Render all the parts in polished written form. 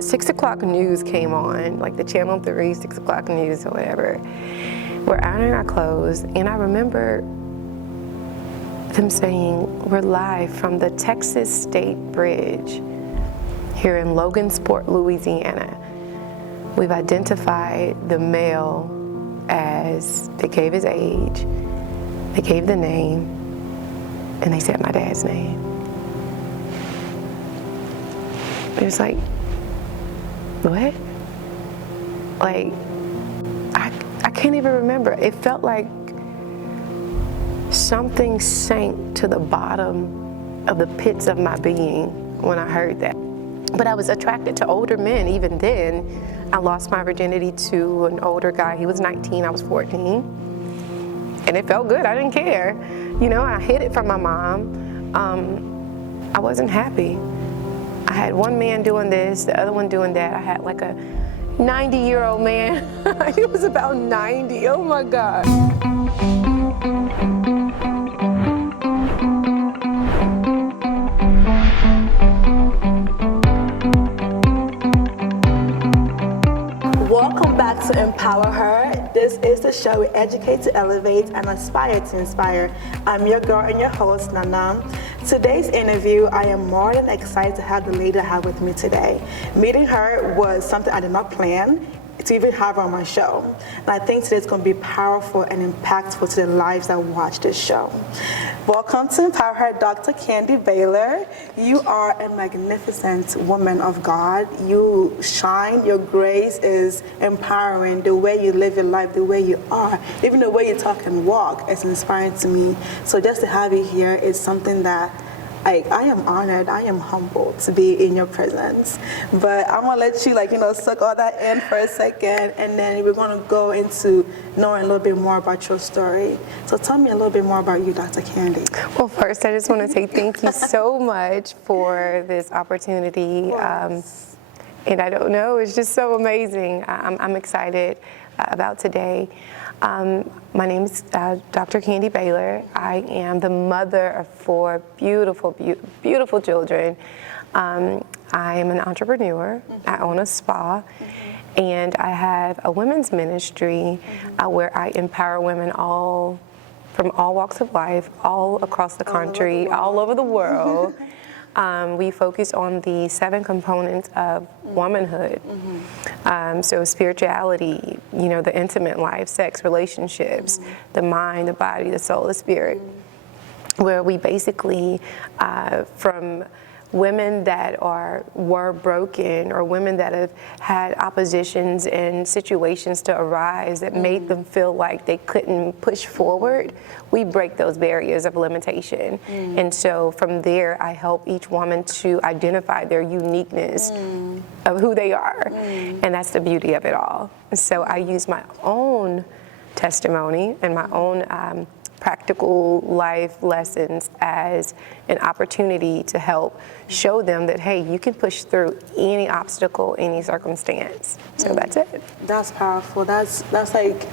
6 o'clock news came on, like the Channel 3, 6 o'clock news or whatever. We're ironing our clothes, and I remember them saying, we're live from the Texas State Bridge here in Logansport, Louisiana. We've identified the male as, they gave his age, they gave the name, and they said my dad's name. It was like, what? Like, I can't even remember. It felt like something sank to the bottom of the pits of my being when I heard that. But I was attracted to older men even then. I lost my virginity to an older guy. He was 19, I was 14. And it felt good, I didn't care. You know, I hid it from my mom. I wasn't happy. I had one man doing this, the other one doing that. I had like a 90-year-old man. He was about 90, oh my God. Welcome back to Empower Her. This is the show we educate to elevate and aspire to inspire. I'm your girl and your host, Nana. Today's interview, I am more than excited to have the lady I have with me today. Meeting her was something I did not plan to even have her on my show. And I think today's going to be powerful and impactful to the lives that watch this show. Welcome to Empower Her, Dr. Kandy Baylor. You are a magnificent woman of God. You shine, your grace is empowering. The way you live your life, the way you are, even the way you talk and walk is inspiring to me. So just to have you here is something that I am honored, I am humbled to be in your presence. But I'm gonna let you suck all that in for a second, and then we're gonna go into knowing a little bit more about your story. So tell me a little bit more about you, Dr. Kandy. Well, first, I just want to say thank you so much for this opportunity. And I don't know, it's just so amazing. I'm excited about today. My name is Dr. Kandy Baylor. I am the mother of 4 beautiful, beautiful children. I am an entrepreneur. I own a spa. And I have a women's ministry where I empower women from all walks of life, all across the country, all over the world. We focus on the 7 components of womanhood. So spirituality, the intimate life, sex, relationships, the mind, the body, the soul, the spirit, where we basically, from women that were broken, or women that have had oppositions and situations to arise that made them feel like they couldn't push forward, we break those barriers of limitation. And so from there, I help each woman to identify their uniqueness of who they are. And that's the beauty of it all. So I use my own testimony and my own practical life lessons as an opportunity to help show them that, hey, you can push through any obstacle, any circumstance. So that's it. That's powerful. That's like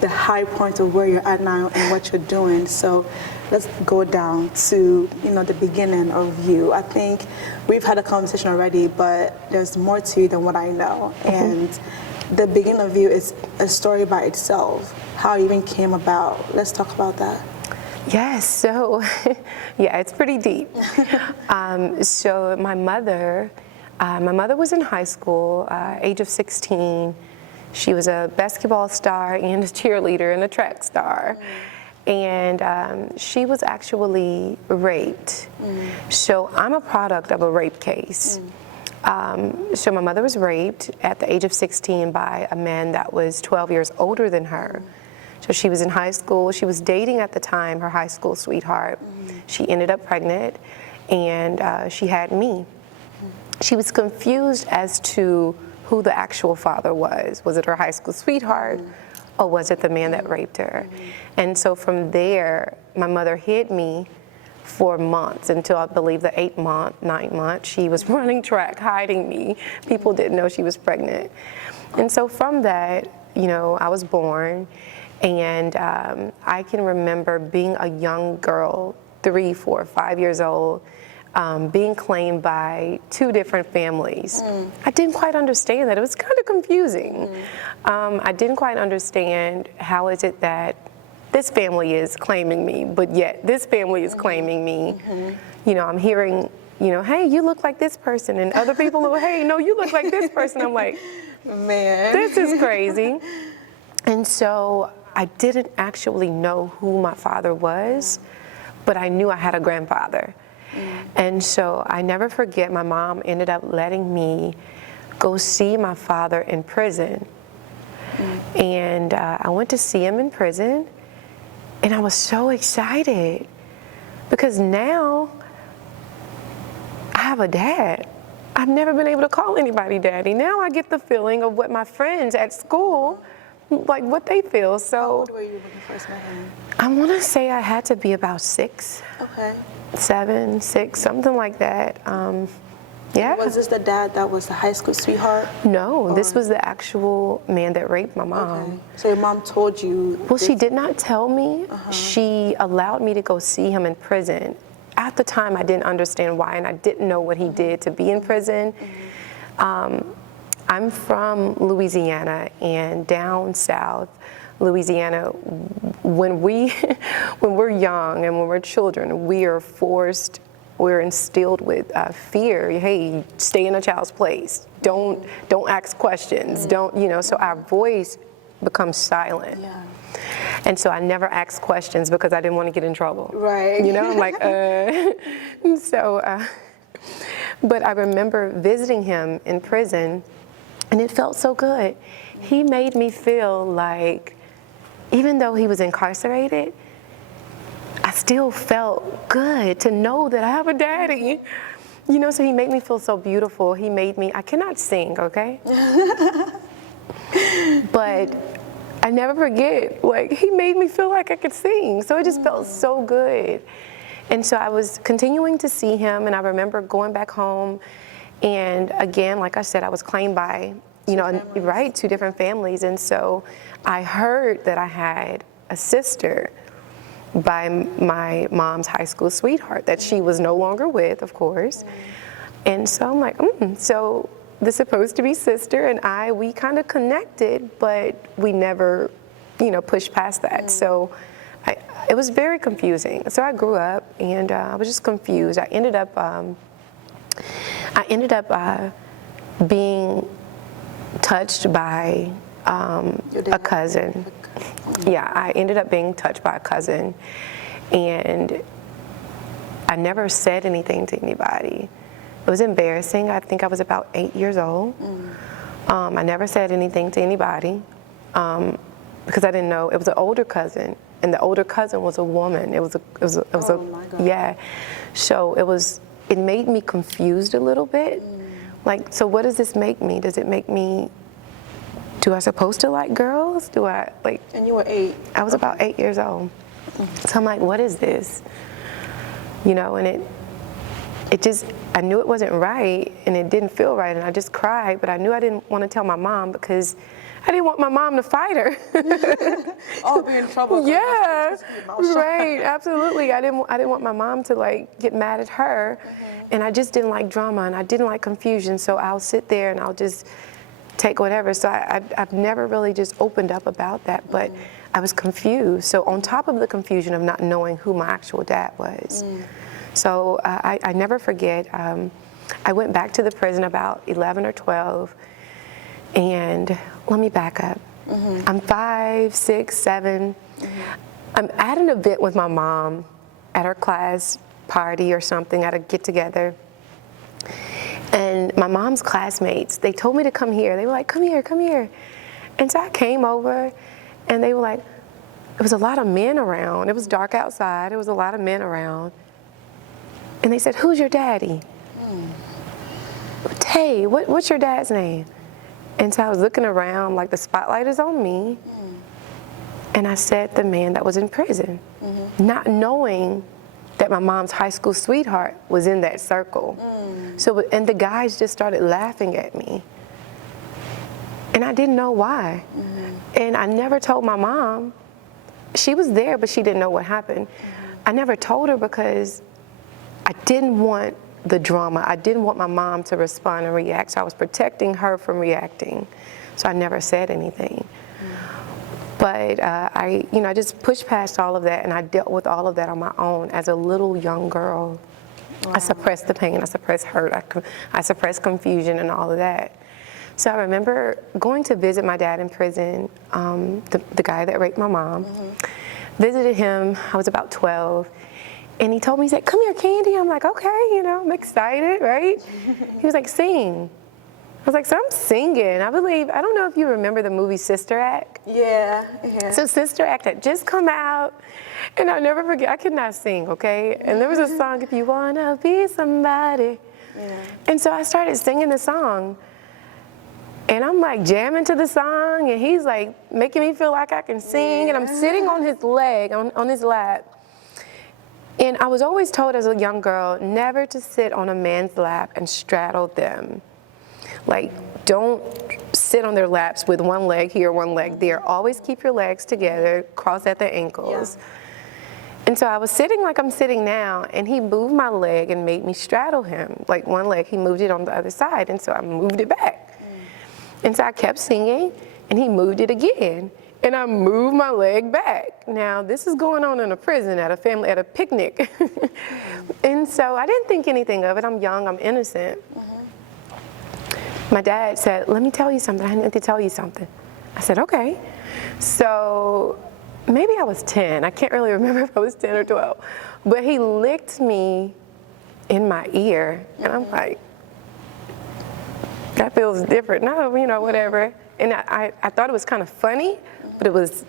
the high point of where you're at now and what you're doing. So let's go down to the beginning of you. I think we've had a conversation already, but there's more to you than what I know. And the beginning of you is a story by itself. How it even came about. Let's talk about that. Yes, so yeah, it's pretty deep. So my mother was in high school, age of 16. She was a basketball star and a cheerleader and a track star. And she was actually raped. So I'm a product of a rape case. So my mother was raped at the age of 16 by a man that was 12 years older than her. So she was in high school. She was dating at the time her high school sweetheart. She ended up pregnant, and she had me. She was confused as to who the actual father was. Was it her high school sweetheart, or was it the man that raped her? And so from there, my mother hid me for months, until I believe the 9th month, she was running track, hiding me. People didn't know she was pregnant. And so from that, I was born, and I can remember being a young girl, 3, 4, 5 years old, being claimed by two different families. I didn't quite understand that. It was kind of confusing. I didn't quite understand how is it that this family is claiming me, but yet this family is claiming me. You know, I'm hearing, you know, hey, you look like this person, and other people are, hey, no, you look like this person. I'm like, Man. this is crazy. And so I didn't actually know who my father was, but I knew I had a grandfather. And so I never forget, my mom ended up letting me go see my father in prison. And I went to see him in prison, and I was so excited because now I have a dad. I've never been able to call anybody daddy. Now I get the feeling of what my friends at school, like what they feel. So How old were you when you first met him? I want to say I had to be about 6, Okay. 7, 6, something like that. Yeah. Was this the dad that was the high school sweetheart? No, this was the actual man that raped my mom. Okay. So your mom told you? Well, she did not tell me. She allowed me to go see him in prison. At the time, I didn't understand why, and I didn't know what he did to be in prison. I'm from Louisiana, and down south, Louisiana, when we're young and when we're children, we're instilled with fear. Hey, stay in a child's place. Don't ask questions. Don't, you know, so our voice becomes silent. Yeah. And so I never asked questions because I didn't want to get in trouble. Right. You know, I'm like, but I remember visiting him in prison, and it felt so good. He made me feel like, even though he was incarcerated, I still felt good to know that I have a daddy. You know, so he made me feel so beautiful. He made me, I cannot sing, okay? But I never forget, like, he made me feel like I could sing. So it just felt so good. And so I was continuing to see him, and I remember going back home, and again, like I said, I was claimed by, you know, right, 2 different families. And so I heard that I had a sister by my mom's high school sweetheart that she was no longer with, of course. And so I'm like, so the supposed to be sister and we kind of connected, but we never, you know, pushed past that. So it was very confusing. So I grew up, and I was just confused. I ended up being touched by a cousin. Yeah, I ended up being touched by a cousin, and I never said anything to anybody. It was embarrassing. I think I was about 8 years old. I never said anything to anybody because I didn't know. It was an older cousin, and the older cousin was a woman. It was Oh my God. yeah. So it made me confused a little bit. Like, so what does this make me? Does it make me, do I supposed to like girls? Do I like? And you were 8. I was about 8 years old. So I'm like, what is this? You know, and it just, I knew it wasn't right, and it didn't feel right, and I just cried, but I knew I didn't want to tell my mom because I didn't want my mom to fight her. Oh, be in trouble. Yeah, right, absolutely. I didn't want my mom to like get mad at her, and I just didn't like drama, and I didn't like confusion, so I'll sit there and I'll just take whatever. So I've never really just opened up about that, but I was confused. So on top of the confusion of not knowing who my actual dad was. So I never forget, I went back to the prison about 11 or 12, and let me back up. I'm 5, 6, 7. I'm at an event with my mom at her class party or something, at a get-together. And my mom's classmates, they told me to come here. They were like, come here, come here. And so I came over, and they were like, it was a lot of men around. It was dark outside. It was a lot of men around. And they said, who's your daddy? Hey, what's your dad's name? And so I was looking around like the spotlight is on me. And I said the man that was in prison, not knowing that my mom's high school sweetheart was in that circle. So, and the guys just started laughing at me. And I didn't know why. And I never told my mom. She was there, but she didn't know what happened. I never told her because I didn't want the drama. I didn't want my mom to respond and react, so I was protecting her from reacting. So I never said anything. But I just pushed past all of that, and I dealt with all of that on my own as a little young girl. Wow. I suppressed the pain, I suppressed hurt, I suppressed confusion and all of that. So I remember going to visit my dad in prison, the guy that raped my mom. Visited him, I was about 12, and he told me, he said, "Come here, Kandy." I'm like, okay, I'm excited, right? He was like, "Sing." I was like, "So I'm singing." I don't know if you remember the movie Sister Act. Yeah. So Sister Act had just come out, and I'll never forget, I could not sing, okay? And there was a song, "If You Wanna Be Somebody." Yeah. And so I started singing the song. And I'm like jamming to the song, and he's like making me feel like I can sing, and I'm sitting on his leg, on his lap. And I was always told as a young girl never to sit on a man's lap and straddle them. Like, don't sit on their laps with one leg here, one leg there. Always keep your legs together, cross at the ankles. Yeah. And so I was sitting like I'm sitting now, and he moved my leg and made me straddle him. Like one leg, he moved it on the other side, and so I moved it back. And so I kept singing, and he moved it again, and I moved my leg back. Now, this is going on in a prison, at a picnic. And so I didn't think anything of it. I'm young, I'm innocent. My dad said, "Let me tell you something, I need to tell you something." I said, "Okay." So maybe I was 10. I can't really remember if I was 10 or 12. But he licked me in my ear, and I'm like, that feels different. No, whatever. And I thought it was kind of funny, but it was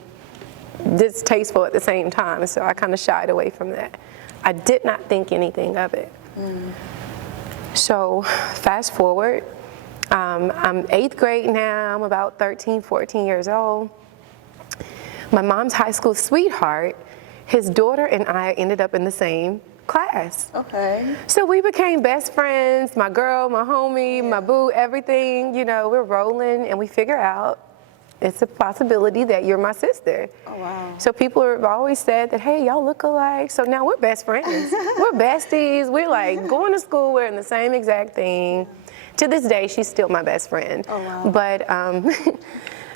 distasteful at the same time. So I kind of shied away from that. I did not think anything of it. So fast forward, I'm 8th grade now. I'm about 13, 14 years old. My mom's high school sweetheart, his daughter and I ended up in the same class. Okay. So we became best friends, my girl, my homie, my boo, everything, we're rolling, and we figure out it's a possibility that you're my sister. Oh, wow. So people have always said that, "Hey, y'all look alike." So now we're best friends. We're besties. We're like going to school, we're in the same exact thing. To this day, she's still my best friend. Oh, wow. But,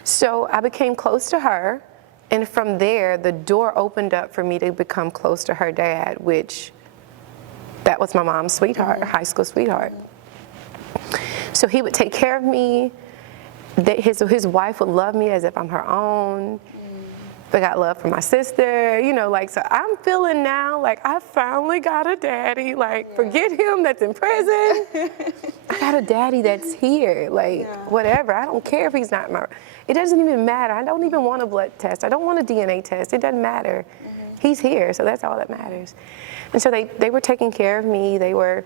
so I became close to her, and from there, the door opened up for me to become close to her dad, which that was my mom's sweetheart, high school sweetheart. So he would take care of me. His wife would love me as if I'm her own. I got love from my sister, so I'm feeling now like I finally got a daddy. Like, forget him that's in prison. I got a daddy that's here. Like, whatever. I don't care if he's not it doesn't even matter. I don't even want a blood test. I don't want a DNA test. It doesn't matter. He's here, so that's all that matters. And so they were taking care of me. They were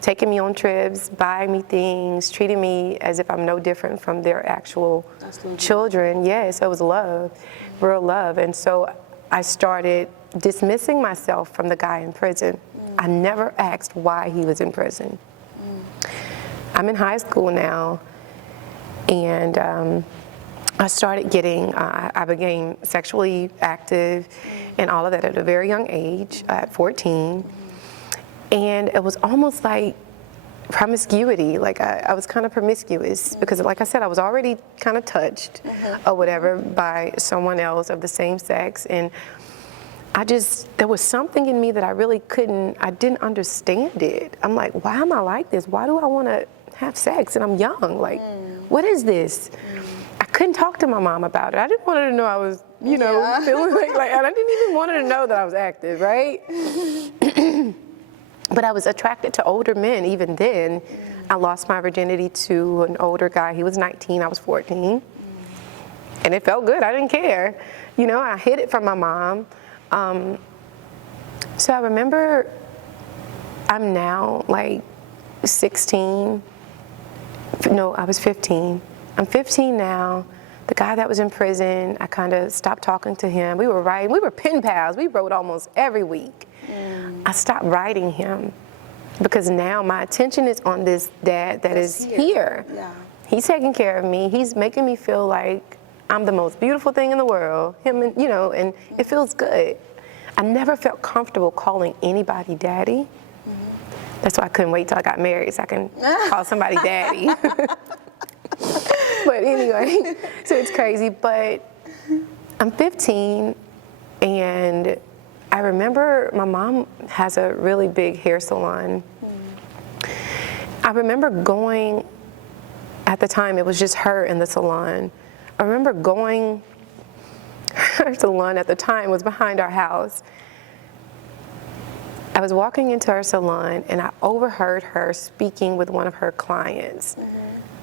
taking me on trips, buying me things, treating me as if I'm no different from their actual children. Yes, it was love, real love. And so I started dismissing myself from the guy in prison. I never asked why he was in prison. I'm in high school now, and I started I became sexually active and all of that at a very young age, at 14. And it was almost like promiscuity. Like I was kind of promiscuous because, like I said, I was already kind of touched or whatever by someone else of the same sex. And there was something in me that I didn't understand it. I'm like, why am I like this? Why do I want to have sex? And I'm young. Like, what is this? I couldn't talk to my mom about it. I didn't want her to know I was, feeling like, and I didn't even want her to know that I was active, right? But I was attracted to older men even then. I lost my virginity to an older guy. He was 19, I was 14. And it felt good, I didn't care. I hid it from my mom. So I remember I'm now like 16. No, I was 15. I'm 15 now. The guy that was in prison, I kind of stopped talking to him. We were pen pals. We wrote almost every week. I stopped writing him because now my attention is on this dad that is here. Yeah. He's taking care of me. He's making me feel like I'm the most beautiful thing in the world. And it feels good. I never felt comfortable calling anybody daddy That's why I couldn't wait till I got married so I can call somebody daddy. But anyway, so it's crazy. But I'm 15, and I remember my mom has a really big hair salon. I remember going, at the time it was just her in the salon. I remember going, her salon at the time was behind our house. I was walking into her salon and I overheard her speaking with one of her clients,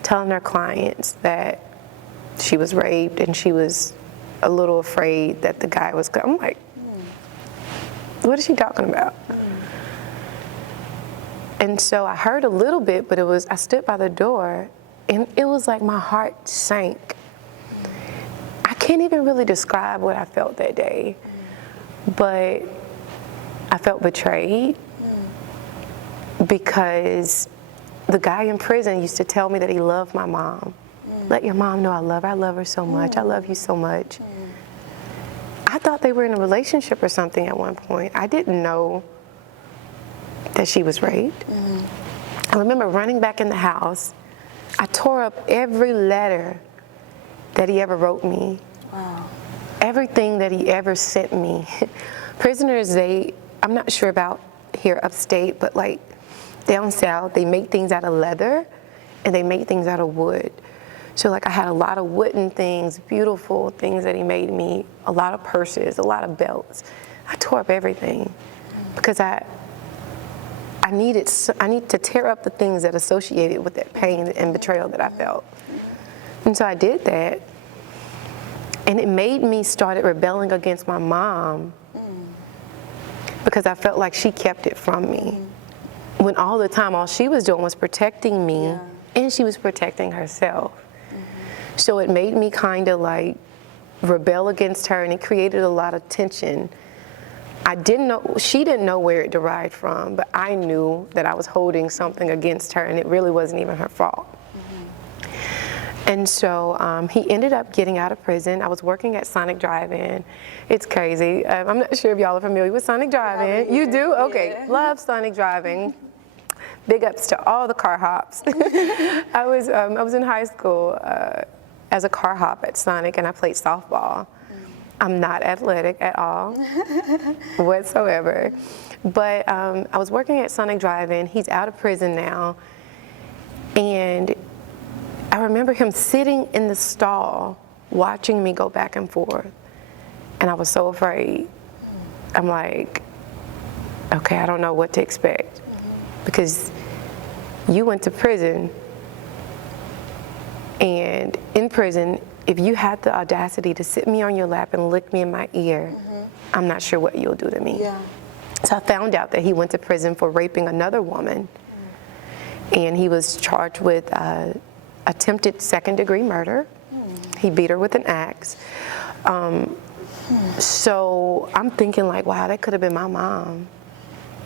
telling her clients that she was raped and she was a little afraid that the guy was, I'm like, what is she talking about? And so I heard a little bit, but I stood by the door and it was like my heart sank. I can't even really describe what I felt that day, but I felt betrayed because the guy in prison used to tell me that he loved my mom. Let your mom know I love her. I love her so much. I love you so much. I thought they were in a relationship or something at one point. I didn't know that she was raped. I remember running back in the house. I tore up every letter that he ever wrote me. Wow. Everything that he ever sent me. Prisoners, I'm not sure about here upstate, but like down south, they make things out of leather and they make things out of wood. So like I had a lot of wooden things, beautiful things that he made me, a lot of purses, a lot of belts. I tore up everything because I need to tear up the things that associated with that pain and betrayal that I felt. And so I did that. And it made me started rebelling against my mom because I felt like she kept it from me. When all the time, all she was doing was protecting me and she was protecting herself. So it made me kind of like rebel against her, and it created a lot of tension. She didn't know where it derived from, but I knew that I was holding something against her and it really wasn't even her fault. And so he ended up getting out of prison. I was working at Sonic Drive-In. It's crazy. I'm not sure if y'all are familiar with Sonic Drive-In. You do? Okay. Love Sonic Drive-In. Big ups to all the car hops. I was in high school as a car hop at Sonic, and I played softball. I'm not athletic at all, whatsoever. But I was working at Sonic Drive-In. He's out of prison now. And I remember him sitting in the stall watching me go back and forth. And I was so afraid. I'm like, okay, I don't know what to expect. Because you went to prison, and in prison, if you had the audacity to sit me on your lap and lick me in my ear, I'm not sure what you'll do to me. So I found out that he went to prison for raping another woman, and he was charged with attempted second-degree murder. He beat her with an axe. So I'm thinking like, wow, that could have been my mom.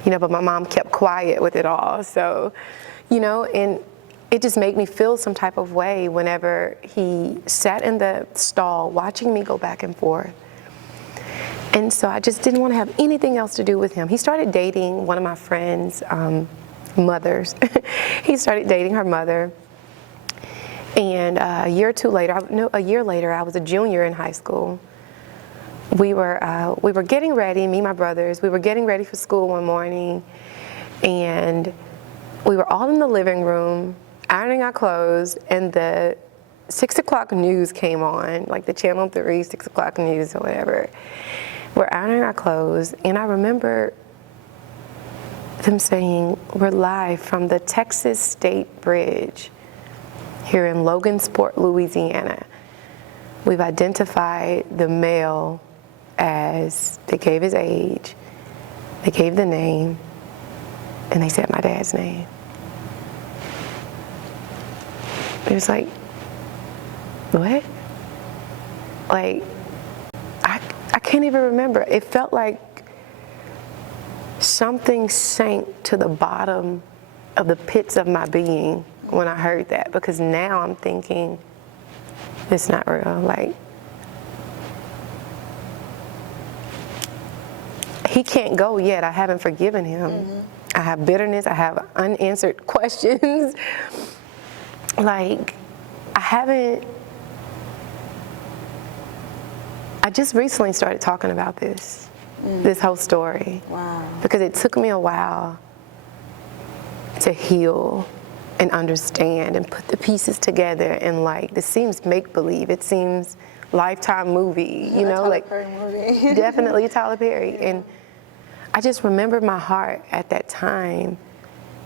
But my mom kept quiet with it all. So, and it just made me feel some type of way whenever he sat in the stall watching me go back and forth. And so I just didn't want to have anything else to do with him. He started dating one of my friends' mothers. He started dating her mother. And a year later, I was a junior in high school. We were getting ready, me and my brothers, we were getting ready for school one morning, and we were all in the living room, ironing our clothes, and the 6 o'clock news came on, like the Channel 3, 6 o'clock news or whatever. We're ironing our clothes, and I remember them saying, we're live from the Texas State Bridge here in Logansport, Louisiana. We've identified the male as, they gave his age, they gave the name, and they said my dad's name. It was like, what? Like, I can't even remember. It felt like something sank to the bottom of the pits of my being when I heard that, because now I'm thinking, it's not real. Like, he can't go yet. I haven't forgiven him. I have bitterness, I have unanswered questions. Like, I just recently started talking about this whole story. Wow. Because it took me a while to heal and understand and put the pieces together, and like, this seems make-believe, it seems Lifetime movie, you know, like Movie. definitely Tyler Perry. And I just remember my heart at that time,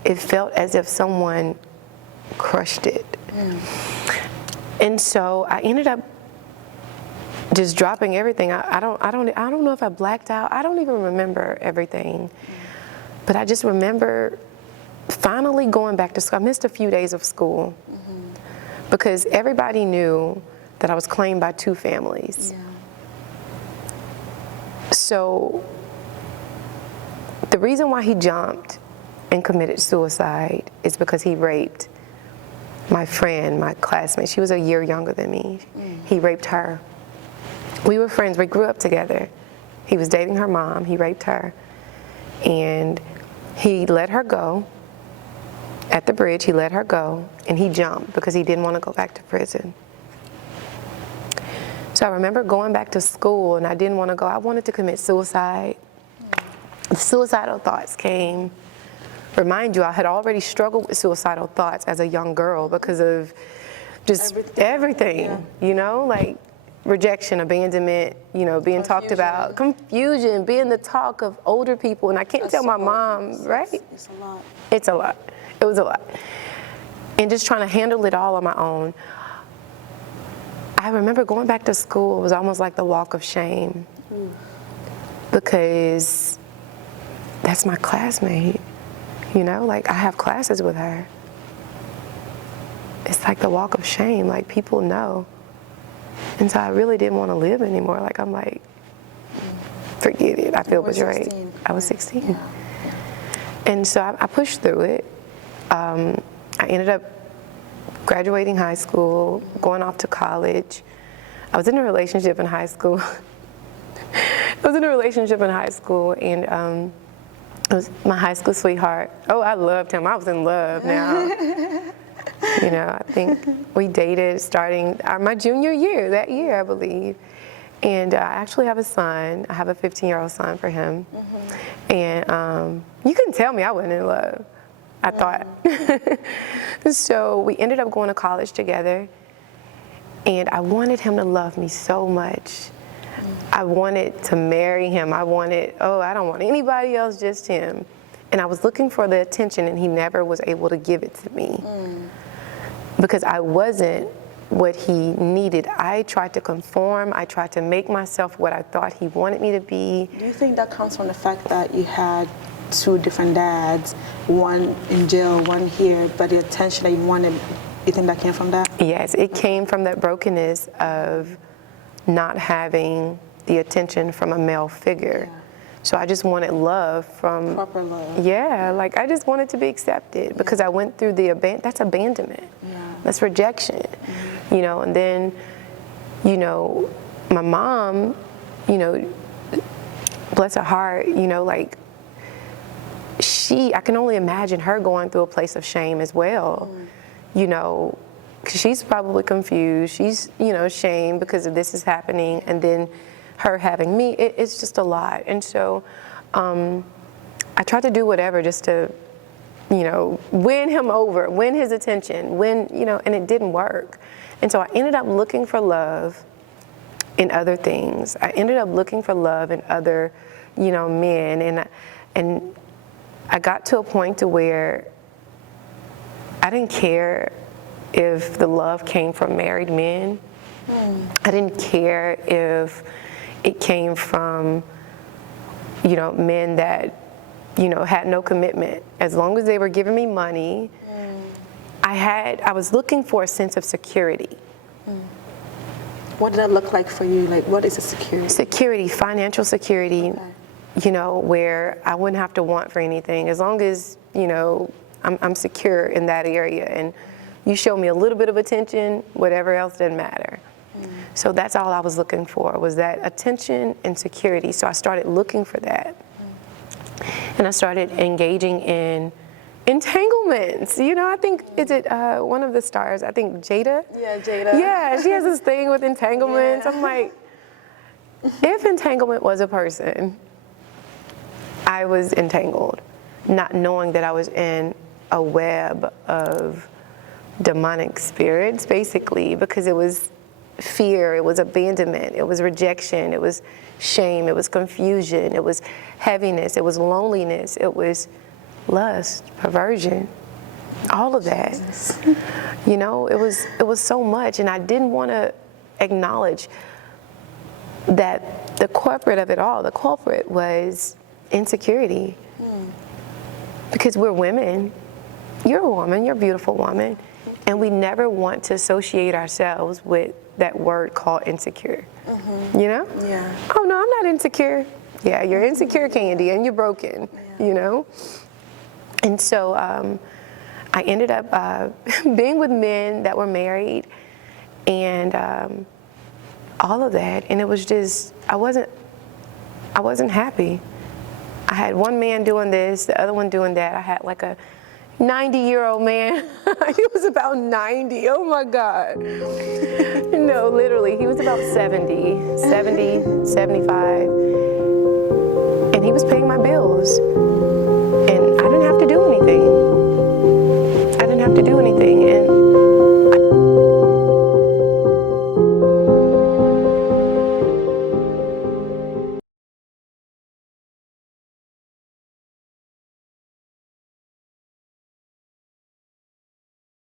it felt as if someone crushed it. And so I ended up just dropping everything. I don't know if I blacked out. I don't even remember everything. But I just remember finally going back to school. I missed a few days of school because everybody knew that I was claimed by 2 families. So the reason why he jumped and committed suicide is because he raped my friend, my classmate. She was a year younger than me. He raped her. We were friends, we grew up together. He was dating her mom, he raped her. And he let her go. At the bridge, he let her go, and he jumped because he didn't want to go back to prison. So I remember going back to school, and I didn't want to go. I wanted to commit suicide. The suicidal thoughts came. Remind you, I had already struggled with suicidal thoughts as a young girl because of just everything. You know, like rejection, abandonment, you know, being talked about, confusion, being the talk of older people. And I can't tell my mom, right? It's a lot. It's a lot. It was a lot. And just trying to handle it all on my own. I remember going back to school, it was almost like the walk of shame. Because that's my classmate. You know, like I have classes with her. It's like the walk of shame, like people know. And so I really didn't want to live anymore. Like I'm like, forget it, I feel betrayed. 16. I was 16. And so I pushed through it. I ended up graduating high school, going off to college. I was in a relationship in high school. And it was my high school sweetheart. Oh, I loved him. I was in love now. You know, I think we dated starting my junior year, that year, I believe. And I actually have a son. I have a 15-year-old son for him. And you couldn't tell me I wasn't in love, I thought. So we ended up going to college together. And I wanted him to love me so much. I wanted to marry him. I don't want anybody else, just him. And I was looking for the attention, and he never was able to give it to me. Because I wasn't what he needed. I tried to conform. I tried to make myself what I thought he wanted me to be. Do you think that comes from the fact that you had 2 different dads, one in jail, one here, but the attention that you wanted, you think that came from that? Yes, it came from that brokenness of not having the attention from a male figure. So I just wanted love from... Proper love. Yeah, like I just wanted to be accepted because I went through that's abandonment. That's rejection. You know, and then, you know, my mom, you know, bless her heart, you know, like I can only imagine her going through a place of shame as well. You know, 'cause she's probably confused. She's, you know, ashamed because of this is happening. And then her having me, it's just a lot. And so I tried to do whatever just to, you know, win him over, win his attention, you know, and it didn't work. And so I ended up looking for love in other things. I ended up looking for love in other, you know, men. And I got to a point to where I didn't care if the love came from married men. I didn't care if it came from, you know, men that, you know, had no commitment. As long as they were giving me money, I was looking for a sense of security. What did that look like for you? Like, what is a security? Security, financial security, you know, where I wouldn't have to want for anything. As long as, you know, I'm secure in that area, and you show me a little bit of attention, whatever else doesn't matter. So that's all I was looking for, was that attention and security. So I started looking for that. And I started engaging in entanglements. You know, I think, is it one of the stars, I think Jada? Yeah, Jada. Yeah, she has this thing with entanglements. Yeah. I'm like, if entanglement was a person, I was entangled, not knowing that I was in a web of demonic spirits, basically, because it was fear, it was abandonment, it was rejection, it was shame, it was confusion, it was heaviness, it was loneliness, it was lust, perversion, all of that. You know, it was so much, and I didn't want to acknowledge that the culprit of it all, the culprit was insecurity. Because we're women. You're a woman, you're a beautiful woman, and we never want to associate ourselves with that word called insecure. You know? Yeah. Oh no, I'm not insecure. Yeah, you're insecure, Kandy, and you're broken, you know? And so I ended up being with men that were married, and all of that, and it was just, I wasn't happy. I had one man doing this, the other one doing that. I had like a 90-year-old man. He was about 90, oh my God. No, literally, he was about 70, 75. And he was paying my bills. And I didn't have to do anything. And